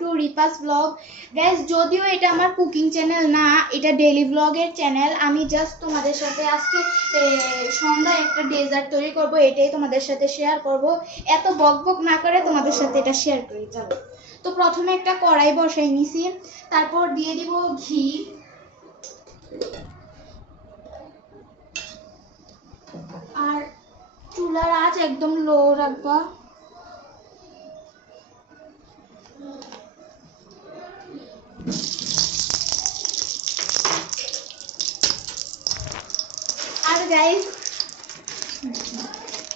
Two রিপাস blog. Guys যদিও এটা আমার কুকিং চ্যানেল না, এটা ডেইলি ব্লগের চ্যানেল। আমি জাস্ট তোমাদের সাথে আজকে সন্ধ্যায় একটা ডেজার্ট তৈরি করব, এটাই তোমাদের সাথে শেয়ার করব। এত বক বক না করে তোমাদের সাথে এটা শেয়ার করি। চলো, তো প্রথমে একটা কড়াই বসাই নিছি, তারপর দিয়ে দিব ঘি। আর চুলার আঁচ একদম লো রাখবা। আর গাইস,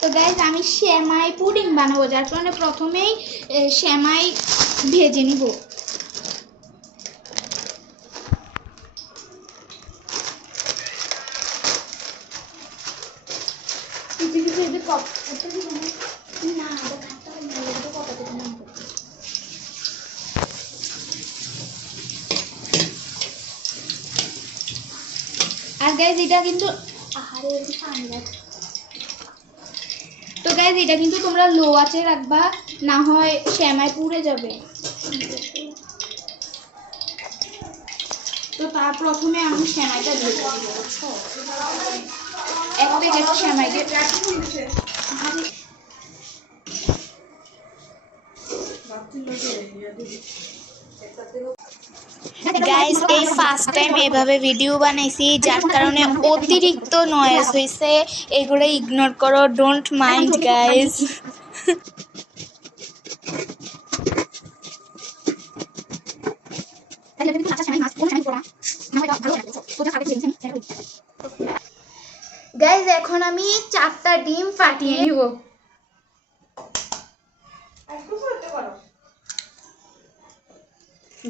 তো গাইস আমি সেমাই পুডিং বানাবো, যার কারণে প্রথমেই সেমাই ভেজে নিব। আর গাইস এটা কিন্তু তো গাইস এটা কিন্তু তোমরা লো আঁচে রাখবা, না হয় সেমাই পুড়ে যাবে। তো তার প্রথমে আমি সেমাইটা দিয়ে দেবো। এক প্যাকেট সেমাই দিয়ে গাইস এই ফার্স্ট টাইম এভাবে ভিডিও বানাইছি, যার কারণে অতিরিক্ত নয়েজ হয়েছে, এগুলো ইগনোর করো, ডোন্ট মাইন্ড গাইস। গাইস এখন আমি 4টা ডিম ফাটিয়ে নিব।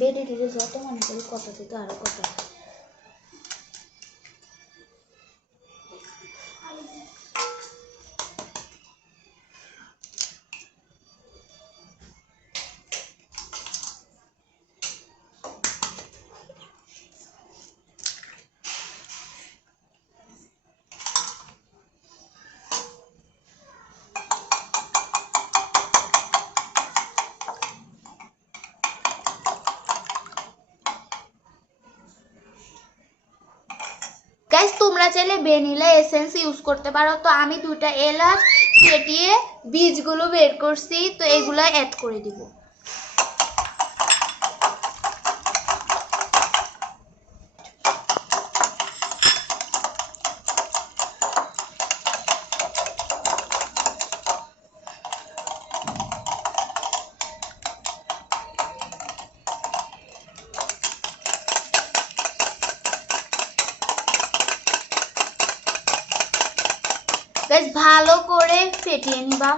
বেডে দিলে যত মনে করি কথা থেকে আরো কথা। গাইস তোমরা চাইলে ভ্যানিলা এসেন্স ইউজ করতে পারো। তো আমি 2টা এলাচ ফেটিয়ে বীজগুলো বের করছি, তো এগুলো অ্যাড করে দিব। গাইস ভালো করে ফেটিয়ে নিবা।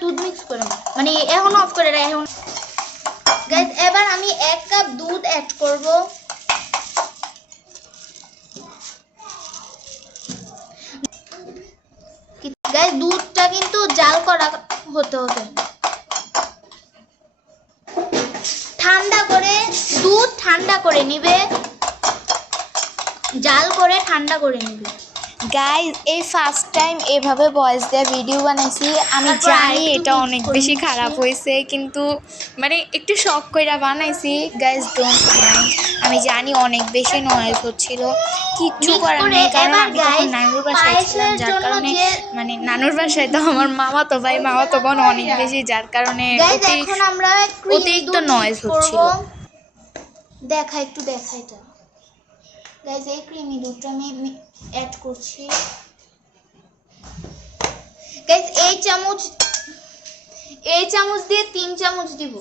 দুধ মিক্স করে মানে এখন অফ করে রাখ এখন। গাইস এবার আমি 1 কাপ দুধ অ্যাড করব। গাইস দুধটা কিন্তু জাল করা হতে হবে, ঠান্ডা করে দুধ ঠান্ডা করে নিবে, জাল করে ঠান্ডা করে নিবে। গাইস এই ফার্স্ট টাইম এভাবে ভয়েস দিয়ে ভিডিও বানাইছি। আমি জানি এটা অনেক বেশি খারাপ হয়েছে, কিন্তু মানে একটু শখ কইরা বানাইছি। গাইস ডোন্ট মাইন্ড, আমি জানি অনেক বেশি নয়েজ হচ্ছিল, কিচ্ছু করার নেই, কারণ আমি তখন নানুর বাসায় ছিলাম, যার কারণে মানে নানুর বাসায় তো আমার মামাতো ভাই মামাতো বোন অনেক বেশি, যার কারণে অতিরিক্ত নয়েজ হচ্ছিল। দেখা একটু দেখা এটা। গাইস এই ক্রিমি দুধটা আমি অ্যাড করছি। গাইস এই চামচ দিয়ে 3 চামচ দিব।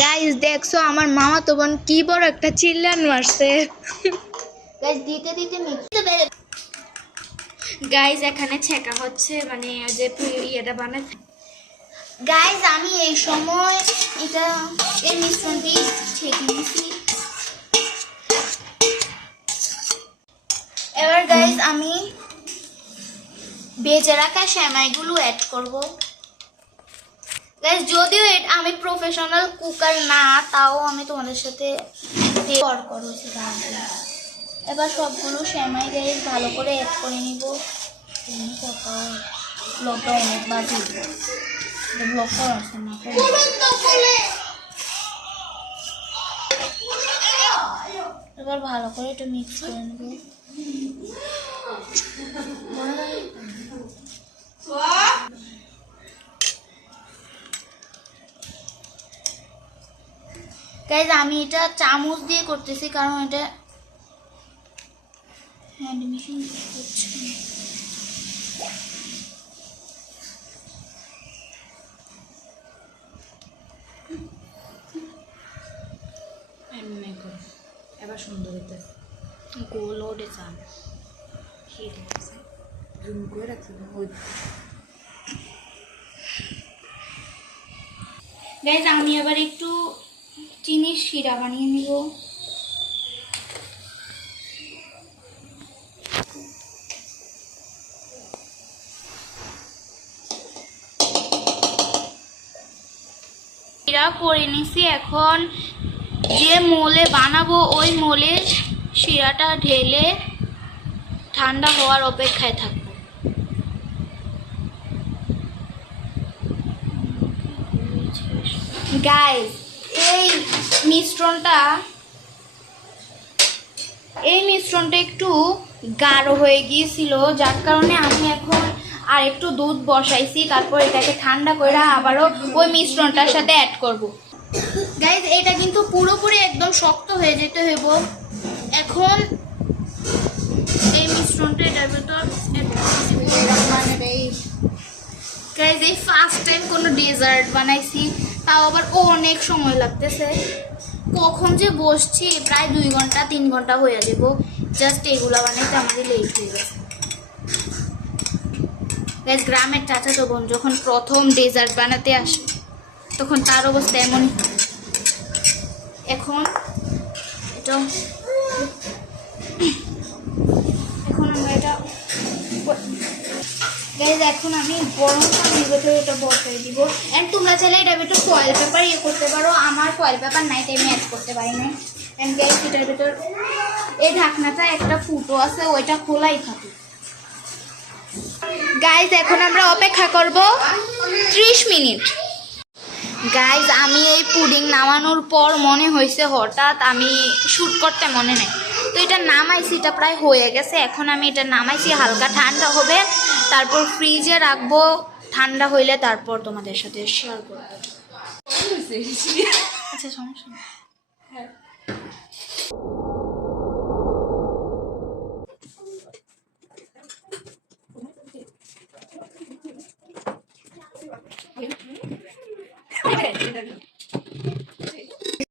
গাইস দেখছো আমার মামাতো বোন কি বড় একটা চিল্লান মারছে। গাইস দিতে দিতে মিক্স। গাইস এখানে ছেঁকা হচ্ছে, মানে যে এটা বানায়। গাইস আমি এই সময় এটা মিশ্রণটি ছেঁকে নিয়েছি। এবার গাইস আমি বেজে রাখা সেমাইগুলো অ্যাড করব। গাইস যদিও আমি প্রফেশনাল কুকার না, তাও আমি তোমাদের সাথে শেয়ার করছি। এবার সবগুলো সেমাই গাইস ভালো করে অ্যাড করে নিব। ব্লগটা অনেকবার দিব, ব্লগ করা আছে না। এবার ভালো করে একটু মিক্স করে নেব। গাইজ আমি এটা চামচ দিয়ে করতেছি, কারণ এটা হ্যান্ড মেশিন হচ্ছে। এবার সুন্দর হতে গোল ওঠে চান জুম করে রাখছি। গাইজ আমি আবার একটু চিনির শিরা বানিয়ে নিব। শিরা করে নিছি। এখন যে মোলে বানাবো ওই মোলে শিরাটা ঢেলে ঠান্ডা হওয়ার অপেক্ষায় থাকবো। গাইস এই মিশ্রণটা একটু গাঢ় হয়ে গিয়েছিল, যার কারণে আমি এখন আর একটু দুধ বসাইছি। তারপর এটাকে ঠান্ডা করে আবারও ওই মিশ্রণটার সাথে অ্যাড করব। গাইস এটা কিন্তু পুরোপুরি একদম শক্ত হয়ে যেতে হইব। এখন এই মিশ্রণটা এটার ভেতর গাইস এই ফার্স্ট টাইম কোনো ডেজার্ট বানাইছি, তাও আবার অনেক সময় লাগতেছে। কখন যে বসছি প্রায় 2 ঘন্টা 3 ঘন্টা হয়ে যাব জাস্ট এগুলো বানাইতে, আমাদের লেট হয়ে গেছে। গাইস গ্রামের চাচাতো বোন যখন প্রথম ডেজার্ট বানাতে আসে তখন তার অবস্থা এমন। এখন আমরা এটা গাইজ এখন আমি গরম পানির ভেতরে এটা বসাই দিব। অ্যান্ড তোমরা চাইলে এটা ভেতর ফয়েল পেপার করতে পারো, আমার ফয়েল পেপার নাই তাই আমি অ্যাড করতে পারি না। অ্যান্ড গাইজ এটার ভেতর এই ঢাকনাটা একটা ফুটো আছে, ওইটা খোলাই থাকে। গাইজ এখন আমরা অপেক্ষা করব 30 মিনিট। গাইজ আমি এই পুডিং নামানোর পর মনে হয়েছে হঠাৎ আমি শ্যুট করতে মনে নেই, তো এটা নামাইছি, এটা প্রায় হয়ে গেছে। এখন আমি এটা নামাইছি, হালকা ঠান্ডা হবে, তারপর ফ্রিজে রাখবো। ঠান্ডা হইলে তারপর তোমাদের সাথে শেয়ার করবো। আচ্ছা সমস্যা নেই।